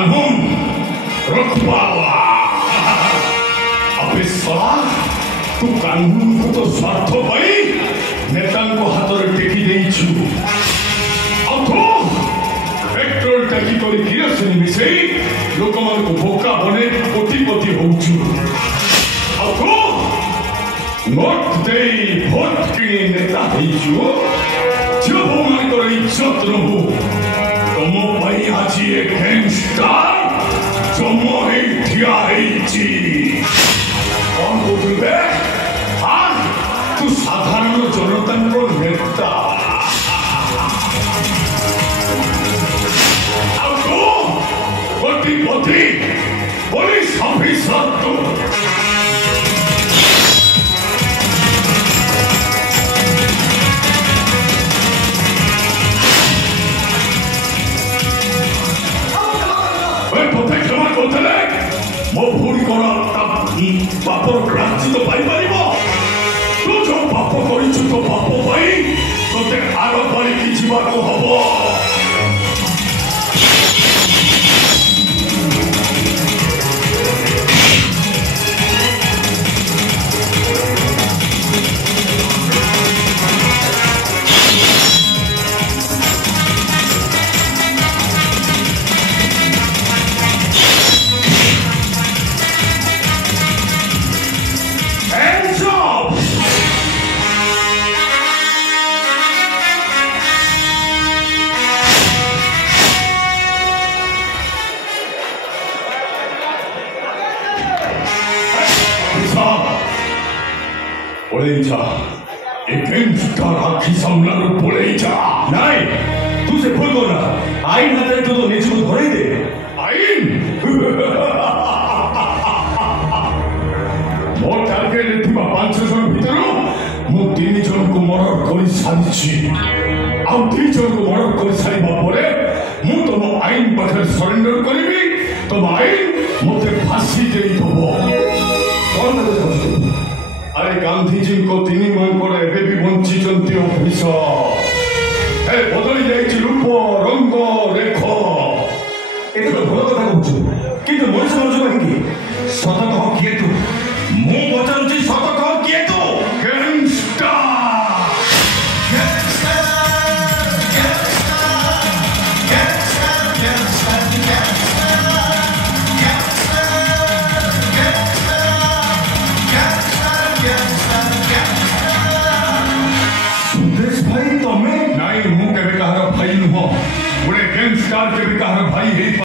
कानून रखवाला अबे साला तू कानून को तो स्वार्थ पाई नेता को हाथ में टेकी देइछु अथो पेट्रोल टाकी करी किरोसिन मिसई लोक मान को भोका बने कोटिपति होउछु अथो नोट दे भोट किने नेता हेइछु जो मान को इज्जत रहू तुम भाई आज ये गैंगस्टर तुम ही ठिया हेइछि कौन बोलबे हां तू साधारण जनता नेता कोटिपति पुलिस ऑफिसर तू मो भूरी कर बापर क्रांति तो पाई पार तू जो पाप कर तो पाप ते आर पारी की जीवाक हम आखि सामना नहीं तू से भूल को ना आईन हाथ तो निज को धरे दे आईन मो टार्गेट थिबा 500 जन भीतर मु 3 जन को मर्डर कर सारिछि आ 2 जन को मर्डर कर सारिबा परे मु तुम आईन पाखे सरेंडर करिबी तुम आईन मते फांसी देई दबो कौन कहते अरे गांधी जी को 3 मांग एबे भी वंचित ऑफिसर ए बदली जाइछि रूप रंग रेख एते तो भलो कथा कहछु किंतु मनुष्य समझ काहेकि सत कह किए तू मु बचाउछि सत कह किए तू गैंगस्टर भाई नुह गोटे गैंगस्टर के भी कहार भाई है।